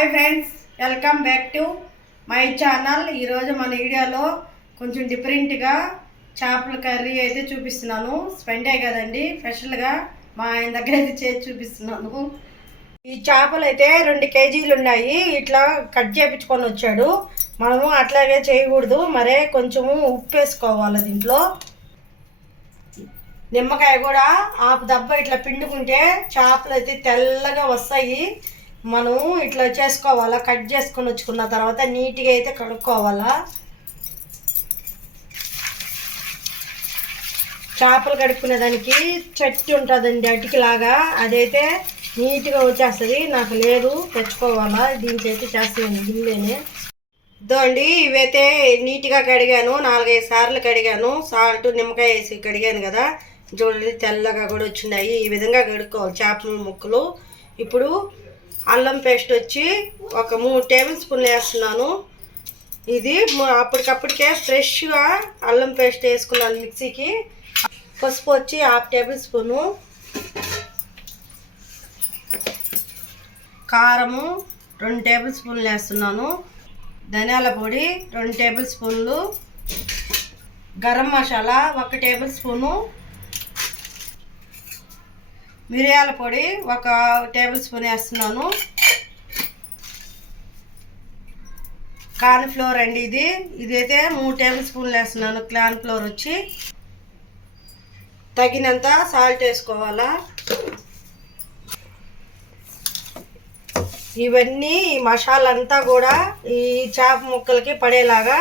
Hi friends, welcome back to my channel. ఈరోజు మన వీడియోలో కొంచెం డిఫరెంట్గా చేపల కర్రీ అయితే చూపిస్తున్నాను. సండే కదండి, స్పెషల్గా మా ఆయన దగ్గర అయితే చేసి చూపిస్తున్నాను. ఈ చేపలు అయితే 2 కేజీలు ఉన్నాయి. ఇట్లా కట్ చేయించుకొని వచ్చాడు. మనము అట్లాగే చేయకూడదు, మరే కొంచెము ఉప్పు వేసుకోవాలి. దీంట్లో నిమ్మకాయ కూడా ఆపు దెబ్బ ఇట్లా పిండుకుంటే చేపలు అయితే తెల్లగా వస్తాయి. మనం ఇట్లా చేసుకోవాలా, కట్ చేసుకొని వచ్చుకున్న తర్వాత నీట్గా అయితే కడుక్కోవాలా. చేపలు కడుక్కునే దానికి చెట్టు ఉంటుందండి, అటికిలాగా, అదైతే నీట్గా వచ్చేస్తుంది. నాకు లేదు, తెచ్చుకోవాలా. దీనికి అయితే చేస్తాను గిన్నెనే. ఇదండి, ఇవైతే నీట్గా కడిగాను, 4-5 సార్లు కడిగాను. సాల్ట్ నిమ్మకాయ వేసి కడిగాను కదా, చూడండి తెల్లగా కూడా వచ్చినాయి. ఈ విధంగా కడుక్కోవాలి చేపల ముక్కలు. ఇప్పుడు అల్లం పేస్ట్ వచ్చి ఒక 3 టేబుల్ స్పూన్లు వేస్తున్నాను. ఇది అప్పటికప్పటికే ఫ్రెష్గా అల్లం పేస్ట్ వేసుకున్నాను మిక్సీకి. పసుపు వచ్చి 1/2 టేబుల్ స్పూను, కారము 2 టేబుల్ స్పూన్లు వేస్తున్నాను, ధనియాల పొడి 2 టేబుల్ స్పూన్లు, గరం మసాలా 1 టేబుల్ స్పూను, మిరియాల పొడి 1 టేబుల్ స్పూన్ వేస్తున్నాను, కార్న్ ఫ్లోర్ అండి ఇదైతే 3 టేబుల్ స్పూన్లు వేస్తున్నాను. కార్న్ ఫ్లోర్ వచ్చి తగినంత సాల్ట్ వేసుకోవాలా. ఇవన్నీ మసాలా అంతా కూడా ఈ చేప ముక్కలకి పడేలాగా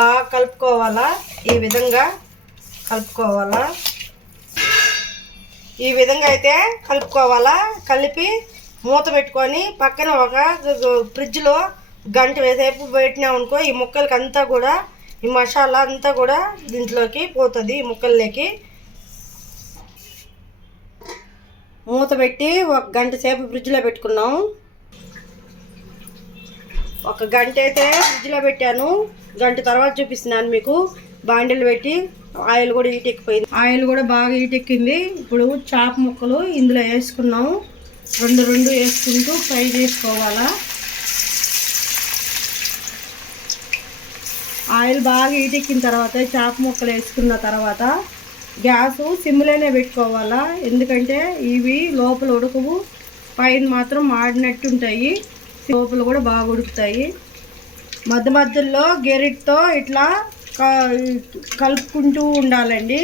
బాగా కలుపుకోవాలా. ఈ విధంగా కలుపుకోవాలా. ఈ విధంగా అయితే కలుపుకోవాలా. కలిపి మూత పెట్టుకొని పక్కన ఒక ఫ్రిడ్జ్లో గంట సేపు పెట్టినామనుకో, ఈ ముక్కలకి అంతా కూడా ఈ మసాలా అంతా కూడా దీంట్లోకి పోతుంది. ఈ ముక్కల్లోకి మూత పెట్టి 1 గంట సేపు ఫ్రిడ్జ్లో పెట్టుకున్నాం. 1 గంట అయితే ఫ్రిడ్జ్లో పెట్టాను. గంట తర్వాత చూపిస్తున్నాను మీకు. బాండిలు పెట్టి ఆయిల్ కూడా ఈటెక్కిపోయింది. ఆయిల్ కూడా బాగా ఈటెక్కింది. ఇప్పుడు చేప ముక్కలు ఇందులో వేసుకున్నాం. 2 వేసుకుంటూ ఫ్రై చేసుకోవాలా. ఆయిల్ బాగా ఈటెక్కిన తర్వాత చేప ముక్కలు వేసుకున్న తర్వాత గ్యాసు సిమ్లోనే పెట్టుకోవాలా. ఎందుకంటే ఇవి లోపల ఉడకవు, పైన మాత్రం మాడినట్టు ఉంటాయి. లోపల కూడా బాగా ఉడుకుతాయి. మధ్యలో గెరిటితో ఇట్లా కలుపుకుంటూ ఉండాలండి.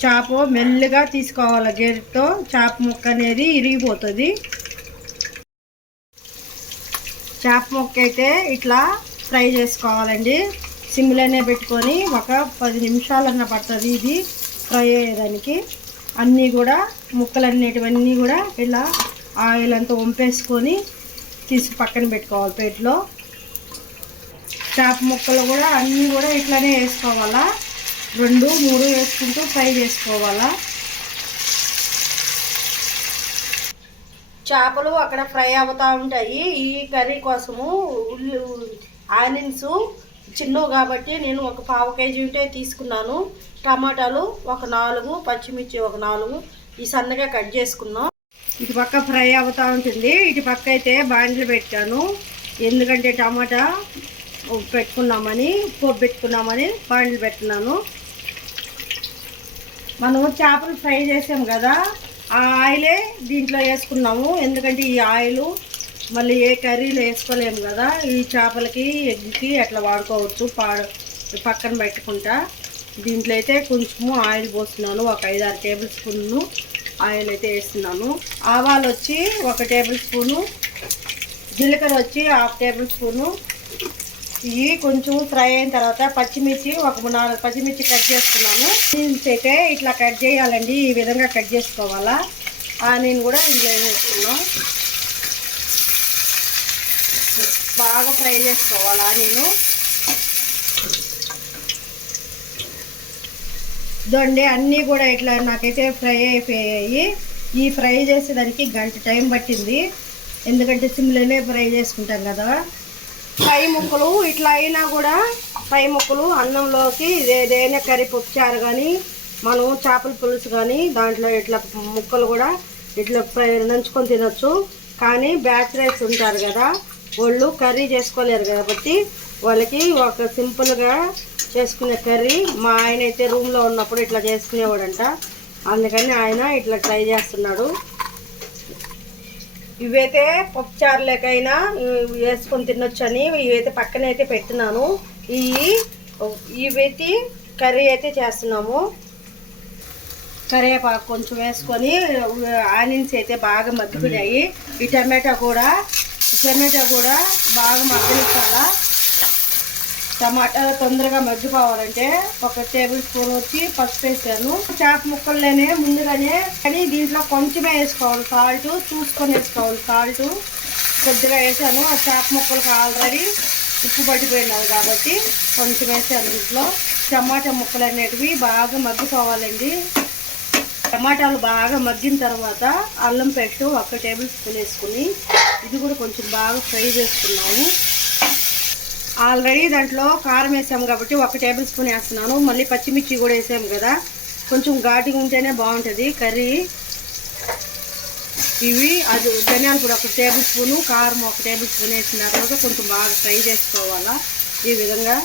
చేప మెల్లగా తీసుకోవాలి గెరిటితో. చేప ముక్క అనేది ఇరిగిపోతుంది. చేప ముక్క అయితే ఇట్లా ఫ్రై చేసుకోవాలండి. సిమ్లోనే పెట్టుకొని ఒక 10 నిమిషాలన్నా పడుతుంది ఇది ఫ్రై అయ్యేదానికి. అన్నీ కూడా ముక్కలన్నిటివన్నీ కూడా ఇలా ఆయిల్ అంతా వంపేసుకొని తీసి పక్కన పెట్టుకోవాలి ప్లేట్లో. చేప ముక్కలు కూడా అన్నీ కూడా ఇట్లానే వేసుకోవాలా. 2-3 వేసుకుంటూ ఫ్రై చేసుకోవాలా. చేపలు అక్కడ ఫ్రై అవుతూ ఉంటాయి. ఈ కర్రీ కోసము ఆనియన్స్ చిన్నవి కాబట్టి నేను ఒక 1/2 కేజీ ఉంటే తీసుకున్నాను. టమాటాలు ఒక 4, పచ్చిమిర్చి ఒక 4 ఈ సన్నగా కట్ చేసుకున్నాం. ఇటు పక్క ఫ్రై అవుతూ ఉంటుంది. ఇటు పక్క అయితే బాండ్లు పెట్టాను. ఎందుకంటే టమాటా పెట్టుకున్నామని, పోపు పెట్టుకున్నామని బాండ్లు పెట్టుకున్నాను. మనం చేపలు ఫ్రై చేసాం కదా, ఆ ఆయిలే దీంట్లో వేసుకున్నాము. ఎందుకంటే ఈ ఆయిల్ మళ్ళీ ఏ కర్రీలో వేసుకోలేము కదా. ఈ చేపలకి ఎగ్కి అట్లా వాడుకోవచ్చు. పక్కన పెట్టుకుంటా. దీంట్లో అయితే కొంచెము ఆయిల్ పోస్తున్నాను. ఒక 5-6 టేబుల్ స్పూన్లు ఆయిల్ అయితే వేస్తున్నాను. ఆవాలు వచ్చి 1 టేబుల్ స్పూను, జీలకర్ర వచ్చి 1/2 టేబుల్ స్పూను. ఇవి కొంచెం ఫ్రై అయిన తర్వాత పచ్చిమిర్చి ఒక 4 పచ్చిమిర్చి కట్ చేసుకున్నాను. ఆనియన్స్ అయితే ఇట్లా కట్ చేయాలండి. ఈ విధంగా కట్ చేసుకోవాలా. ఆనియన్ కూడా ఇందులో వేసుకున్నాం. బాగా ఫ్రై చేసుకోవాలి ఆనియన్. ఇదండి అన్నీ కూడా ఇట్లా నాకైతే ఫ్రై అయిపోయాయి. ఈ ఫ్రై చేసేదానికి గంట టైం పట్టింది. ఎందుకంటే సిమ్లోనే ఫ్రై చేసుకుంటాం కదా. ఫ్రై ముక్కలు ఇట్లా అయినా కూడా ఫ్రై ముక్కలు అన్నంలోకి ఏదైనా కర్రీ పప్పుచారు కానీ, మనం చేపల పులుసు కానీ దాంట్లో ఇట్లా ముక్కలు కూడా ఇట్లా ఫ్రై నంచుకొని తినొచ్చు. కానీ బ్యాచిలర్స్ ఉంటారు కదా, వాళ్ళు కర్రీ చేసుకోలేరు కాబట్టి వాళ్ళకి ఒక సింపుల్గా చేసుకునే కర్రీ మా ఆయన అయితే రూమ్లో ఉన్నప్పుడు ఇట్లా చేసుకునేవాడంట. అందుకని ఆయన ఇట్లా ట్రై చేస్తున్నాడు. ఇవైతే పప్పుచారులకైనా వేసుకొని తినొచ్చని ఇవైతే పక్కన అయితే పెడుతున్నాను. ఇవైతే కర్రీ అయితే చేస్తున్నాము. కరివేపాకు కొంచెం వేసుకొని ఆనియన్స్ అయితే బాగా మగ్గిపోయాయి. ఈ టమాటా కూడా బాగా మగ్గనిచ్చాలా. టమాటా తొందరగా మగ్గిపోవాలంటే 1 టేబుల్ స్పూన్ వచ్చి పసుపు వేసాను. చేప ముక్కల్లోనే ముందుగానే, కానీ దీంట్లో కొంచెమే వేసుకోవాలి. సాల్ట్ చూసుకొని వేసుకోవాలి. సాల్ట్ కొద్దిగా వేసాను. ఆ చేప ముక్కలకు ఆల్రెడీ ఉప్పు పట్టిపోయినాయి కాబట్టి కొంచెం వేసాను. దీంట్లో టమాటా ముక్కలు అనేటివి బాగా మగ్గిపోవాలండి. టమాటాలు బాగా మగ్గిన తర్వాత అల్లం పేస్ట్ 1 టేబుల్ స్పూన్ వేసుకుని ఇది కూడా కొంచెం బాగా ఫ్రై చేసుకున్నాము. ఆల్రెడీ దాంట్లో కారం వేసాము కాబట్టి 1 టేబుల్ స్పూన్ వేస్తున్నాను. మళ్ళీ పచ్చిమిర్చి కూడా వేసాము కదా, కొంచెం ఘాటుగా ఉంటేనే బాగుంటుంది కర్రీ. అది ధనియాల పొడి 1 టేబుల్ స్పూను, కారం 1 టేబుల్ స్పూన్ వేసిన తర్వాత కొంచెం బాగా ఫ్రై చేసుకోవాలా. ఈ విధంగా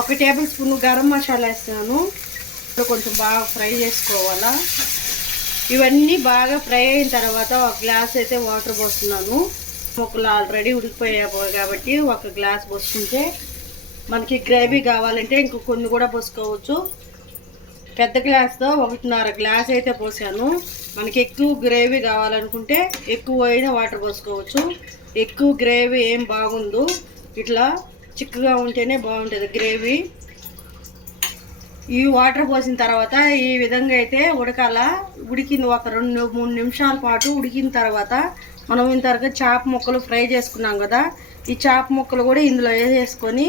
1 టేబుల్ స్పూన్ గరం మసాలా వేస్తున్నాను. కొంచెం బాగా ఫ్రై చేసుకోవాలా. ఇవన్నీ బాగా ఫ్రై అయిన తర్వాత 1 గ్లాస్ అయితే వాటర్ పోస్తున్నాను. ముక్కలు ఆల్రెడీ ఉడికిపోయాయి కాబట్టి 1 గ్లాస్ పోసుకుంటే, మనకి గ్రేవీ కావాలంటే ఇంకో కొన్ని కూడా పోసుకోవచ్చు. పెద్ద గ్లాస్తో 1.5 గ్లాస్ అయితే పోసాను. మనకి ఎక్కువ గ్రేవీ కావాలనుకుంటే ఎక్కువ అయినా వాటర్ పోసుకోవచ్చు. ఎక్కువ గ్రేవీ ఏం బాగుండు, ఇట్లా చిక్కగా ఉంటేనే బాగుంటుంది గ్రేవీ. ఈ వాటర్ పోసిన తర్వాత ఈ విధంగా అయితే ఉడికింది. 1-3 నిమిషాల పాటు ఉడికిన తర్వాత మనం ఇంతవరకు చేప ముక్కలు ఫ్రై చేసుకున్నాం కదా, ఈ చేప ముక్కలు కూడా ఇందులో వేసేసుకొని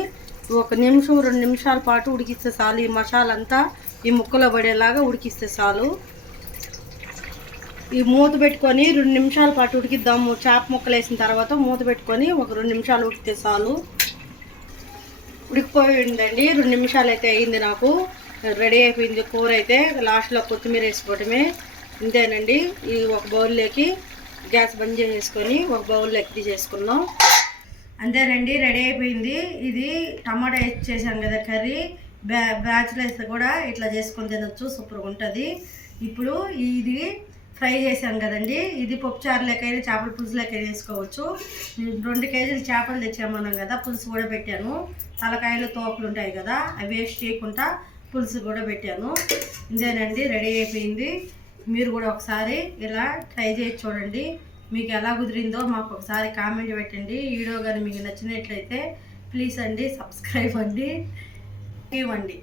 1 నిమిషం 2 నిమిషాల పాటు ఉడికిస్తే చాలు. ఈ మసాలా అంతా ఈ ముక్కలో పడేలాగా ఉడికిస్తే చాలు. ఈ మూత పెట్టుకొని 2 నిమిషాల పాటు ఉడికిద్దాము. చేప ముక్కలు వేసిన తర్వాత మూత పెట్టుకొని 2 నిమిషాలు ఉడికితే చాలు. ఉడికిపోయిందండి. 2 నిమిషాలు అయితే అయింది. నాకు రెడీ అయిపోయింది కూర అయితే. లాస్ట్లో కొత్తిమీర వేసుకోవటమే. ఇంతేనండి. ఈ 1 బౌల్లోకి గ్యాస్ బంద్ చేసేసుకొని 1 బౌల్లోకి తీసేసుకున్నాం. అంతేనండి, రెడీ అయిపోయింది. ఇది టమాటా వేసి చేసాం కదా కర్రీ. బ్యాచిలర్స్ కూడా ఇట్లా చేసుకొని తినొచ్చు, సూపర్గా ఉంటుంది. ఇప్పుడు ఇది ఫ్రై చేసాం కదండి, ఇది పప్పుచారులకైనా చేపల పులుసులకైనా వేసుకోవచ్చు. 2 కేజీలు చేపలు తెచ్చామన్నాం కదా, పులుసు కూడా పెట్టాను. తలకాయలు తోకలు ఉంటాయి కదా, అవి వేస్ట్ చేయకుండా పులుసు కూడా పెట్టాను. ఇదేనండి, రెడీ అయిపోయింది. మీరు కూడా ఒకసారి ఇలా ట్రై చేసి చూడండి. మీకు ఎలా కుదిరిందో మాకు ఒకసారి కామెంట్ పెట్టండి. వీడియో కానీ మీకు నచ్చినట్లయితే ప్లీజ్ అండి సబ్స్క్రైబ్ అండి, ఇవ్వండి.